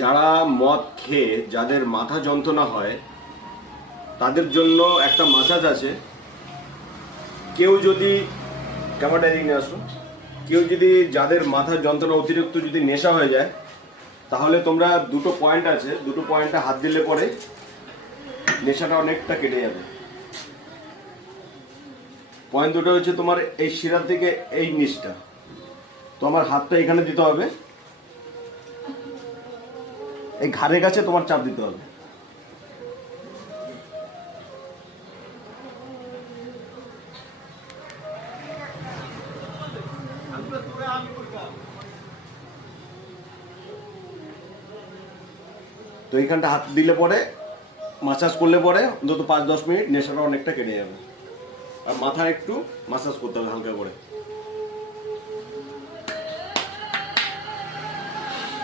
যারা মদ খেয়ে যাদের মাথা যন্ত্রণা হয় তাদের জন্য একটা মাসাজ আছে। কেউ যদি ক্যামেরাটা এদিকে নিয়ে আসো, কেউ যদি যাদের মাথা যন্ত্রণা অতিরিক্ত যদি নেশা হয়ে যায়, তাহলে তোমরা দুটো পয়েন্ট আছে, দুটো পয়েন্টে হাত দিলে পরে নেশাটা অনেকটা কেটে যাবে। পয়েন্ট দুটো হচ্ছে তোমার এই শিরা থেকে এই নিচটা, তো আমার হাতটা এখানে দিতে হবে, এই ঘাড়ের কাছে তোমার চাপ দিতে হবে। তো এইখানটা হাত দিলে পরে মাসাজ করলে পরে অন্তত 5-10 মিনিট নেশাটা অনেকটা কেটে যাবে। আর মাথা একটু মাসাজ করতে হবে হালকা করে।